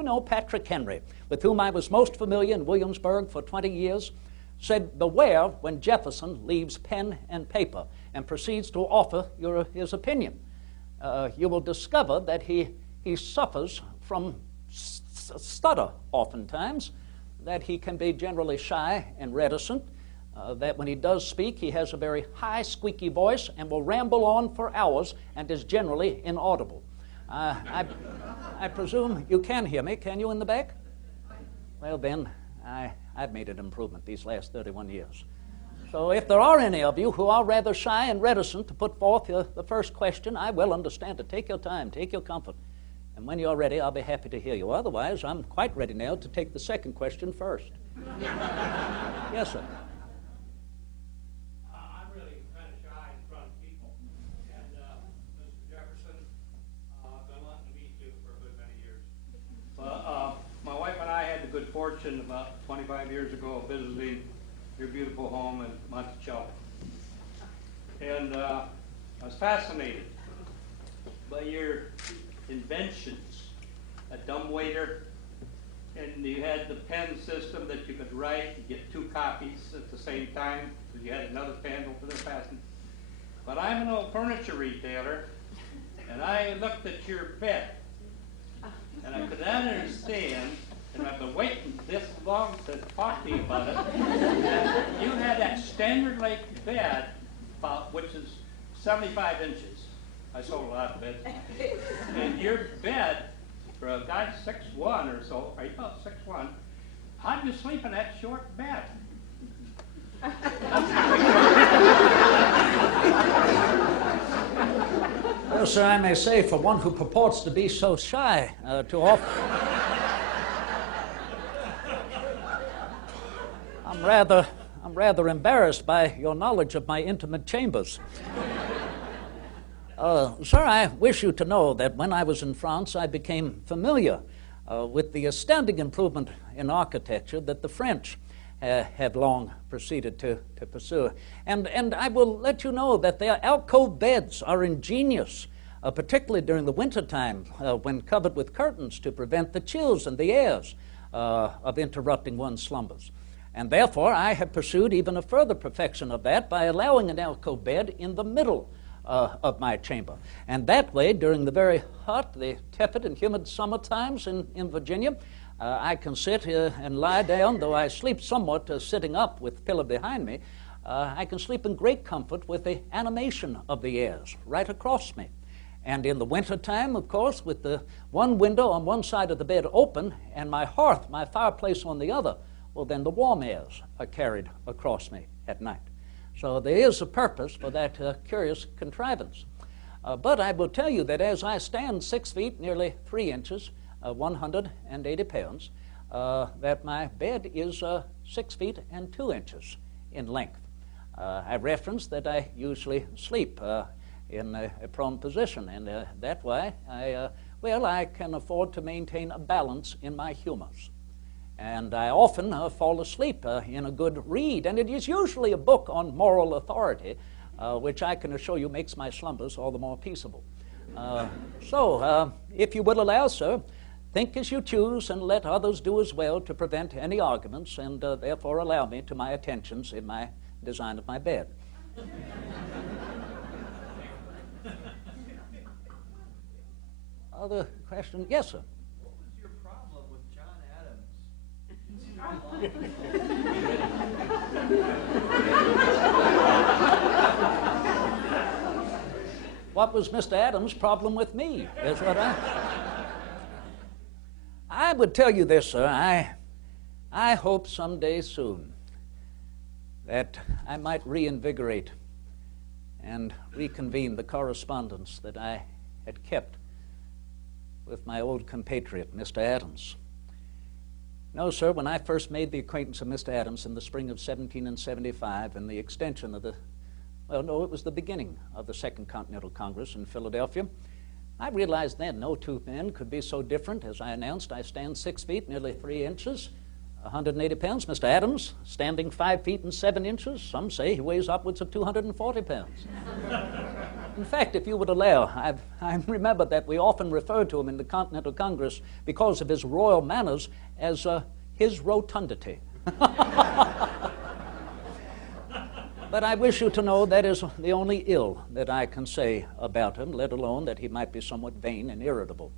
you know Patrick Henry, with whom I was most familiar in Williamsburg for 20 years, said, "Beware when Jefferson leaves pen and paper and proceeds to offer his opinion. You will discover that he suffers from stutter oftentimes, that he can be generally shy and reticent, that when he does speak, he has a very high, squeaky voice and will ramble on for hours and is generally inaudible." I presume you can hear me. Can you in the back? Well, then, I've made an improvement these last 31 years. So if there are any of you who are rather shy and reticent to put forth the first question, I will understand it. Take your time. Take your comfort. And when you're ready, I'll be happy to hear you. Otherwise, I'm quite ready now to take the second question first. Yes, sir. I'm really kind of shy in front of people. And Mr. Jefferson, I've been wanting to meet you for a good many years. My wife and I had the good fortune about 25 years ago of visiting your beautiful home in Monticello. And I was fascinated by your inventions, a dumbwaiter, and you had the pen system that you could write and get two copies at the same time, because you had another pen over there fastened. But I'm an old furniture retailer, and I looked at your bed, and I could not understand, and I've been waiting this long to talk to you about it. And you had that standard length bed, which is 75 inches. I sold a lot of beds. And your bed, for a guy 6'1" or so, are you about 6'1", how'd you sleep in that short bed? Well, sir, I may say, for one who purports to be so shy to offer, I'm rather embarrassed by your knowledge of my intimate chambers. Sir, I wish you to know that when I was in France, I became familiar with the astounding improvement in architecture that the French have long proceeded to pursue. And I will let you know that their alcove beds are ingenious, particularly during the wintertime when covered with curtains to prevent the chills and the airs of interrupting one's slumbers. And therefore, I have pursued even a further perfection of that by allowing an alcove bed in the middle of my chamber. And that way, during the very hot, the tepid and humid summer times in Virginia, I can sit and lie down, though I sleep somewhat sitting up with pillow behind me. I can sleep in great comfort with the animation of the airs right across me. And in the wintertime, of course, with the one window on one side of the bed open and my hearth, my fireplace on the other, well, then the warm airs are carried across me at night. So there is a purpose for that curious contrivance. But I will tell you that as I stand 6 feet, nearly 3 inches, 180 pounds, that my bed is 6 feet and 2 inches in length. I referenced that I usually sleep in a prone position, and that way I can afford to maintain a balance in my humors. And I often fall asleep in a good read, and it is usually a book on moral authority, which I can assure you makes my slumbers all the more peaceable. So, if you will allow, sir, think as you choose and let others do as well to prevent any arguments, and therefore allow me to my attentions in my design of my bed. Other question? Yes, sir. What was Mr. Adams' problem with me? Is what I would tell you this, sir. I hope someday soon that I might reinvigorate and reconvene the correspondence that I had kept with my old compatriot, Mr. Adams. No, sir, when I first made the acquaintance of Mr. Adams in the spring of 1775 and the extension of it was the beginning of the Second Continental Congress in Philadelphia, I realized then no two men could be so different. As I announced, I stand 6 feet, nearly 3 inches, 180 pounds. Mr. Adams, standing 5 feet and 7 inches. Some say he weighs upwards of 240 pounds. In fact, if you would allow, I remember that we often referred to him in the Continental Congress because of his royal manners as his rotundity. But I wish you to know that is the only ill that I can say about him, let alone that he might be somewhat vain and irritable.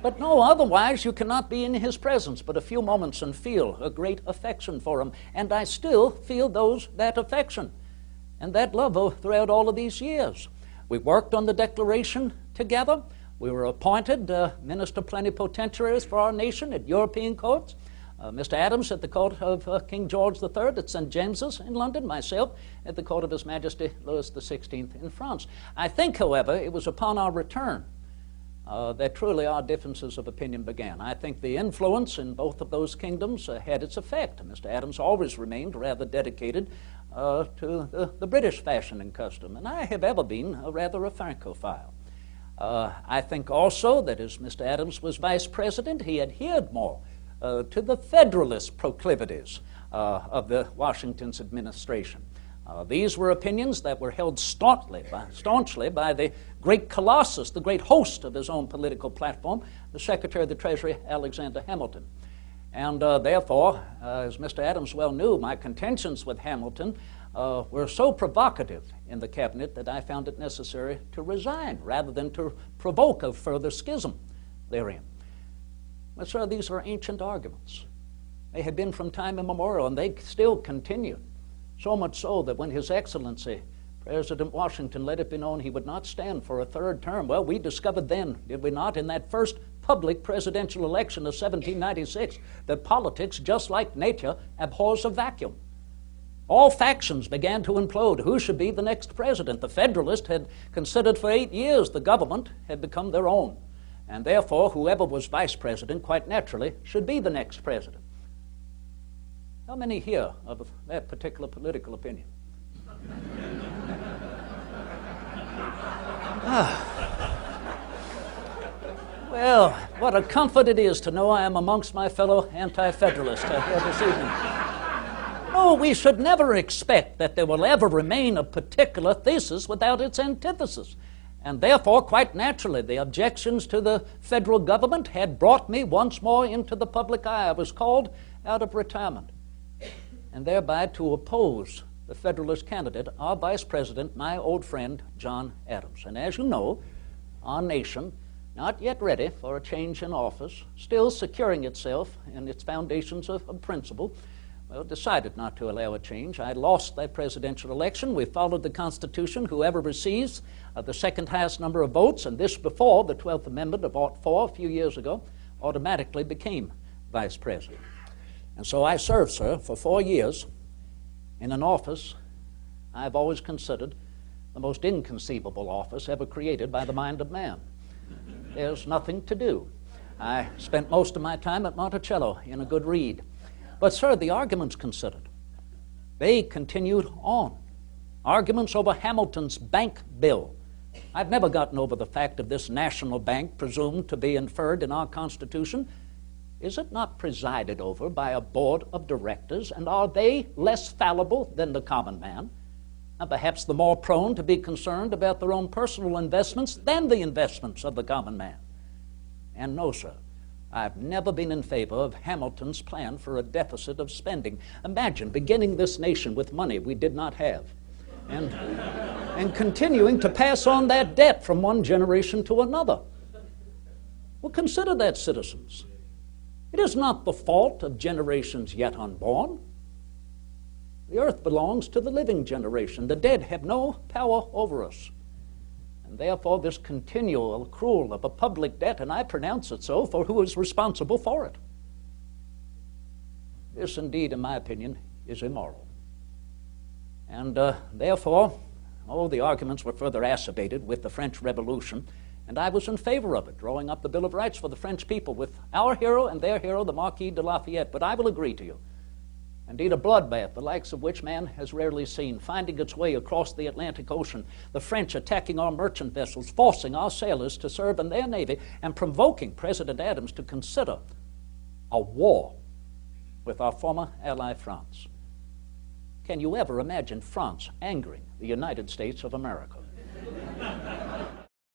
But no, otherwise you cannot be in his presence but a few moments and feel a great affection for him. And I still feel that affection and that love throughout all of these years. We worked on the Declaration together. We were appointed minister plenipotentiaries for our nation at European courts. Mr. Adams at the court of King George III at St. James's in London, myself at the court of His Majesty Louis XVI in France. I think, however, it was upon our return that truly our differences of opinion began. I think the influence in both of those kingdoms had its effect. Mr. Adams always remained rather dedicated to the British fashion and custom, and I have ever been rather a Francophile. I think also that as Mr. Adams was vice president, he adhered more to the Federalist proclivities of the Washington's administration. These were opinions that were held staunchly by the great colossus, the great host of his own political platform, the Secretary of the Treasury, Alexander Hamilton. And therefore, as Mr. Adams well knew, my contentions with Hamilton were so provocative in the cabinet that I found it necessary to resign rather than to provoke a further schism therein. But, sir, these are ancient arguments. They have been from time immemorial, and they still continue. So much so that when His Excellency, President Washington, let it be known he would not stand for a third term, well, we discovered then, did we not, in that first public presidential election of 1796, that politics, just like nature, abhors a vacuum. All factions began to implode. Who should be the next president? The Federalists had considered for 8 years the government had become their own. And therefore, whoever was vice president, quite naturally, should be the next president. How many here of that particular political opinion? Well, what a comfort it is to know I am amongst my fellow anti-federalists here this evening. No, we should never expect that there will ever remain a particular thesis without its antithesis. And therefore, quite naturally, the objections to the federal government had brought me once more into the public eye. I was called out of retirement, and thereby to oppose the Federalist candidate, our Vice President, my old friend, John Adams. And as you know, our nation, not yet ready for a change in office, still securing itself in its foundations of principle, well, decided not to allow a change. I lost that presidential election. We followed the Constitution. Whoever receives the second highest number of votes, and this before the 12th Amendment of Art 4 a few years ago, automatically became vice president. And so I served, sir, for 4 years in an office I've always considered the most inconceivable office ever created by the mind of man. There's nothing to do. I spent most of my time at Monticello in a good read. But, sir, the arguments considered, they continued on. Arguments over Hamilton's bank bill. I've never gotten over the fact of this national bank presumed to be inferred in our Constitution. Is it not presided over by a board of directors, and are they less fallible than the common man, and perhaps the more prone to be concerned about their own personal investments than the investments of the common man? And no, sir, I've never been in favor of Hamilton's plan for a deficit of spending. Imagine beginning this nation with money we did not have, and continuing to pass on that debt from one generation to another. Well, consider that, citizens. It is not the fault of generations yet unborn. The earth belongs to the living generation. The dead have no power over us. And therefore, this continual accrual of a public debt, and I pronounce it so, for who is responsible for it? This, indeed, in my opinion, is immoral. And therefore, the arguments were further acerbated with the French Revolution, and I was in favor of it, drawing up the Bill of Rights for the French people with our hero and their hero, the Marquis de Lafayette. But I will agree to you, indeed a bloodbath, the likes of which man has rarely seen, finding its way across the Atlantic Ocean, the French attacking our merchant vessels, forcing our sailors to serve in their navy, and provoking President Adams to consider a war with our former ally France. Can you ever imagine France angering the United States of America?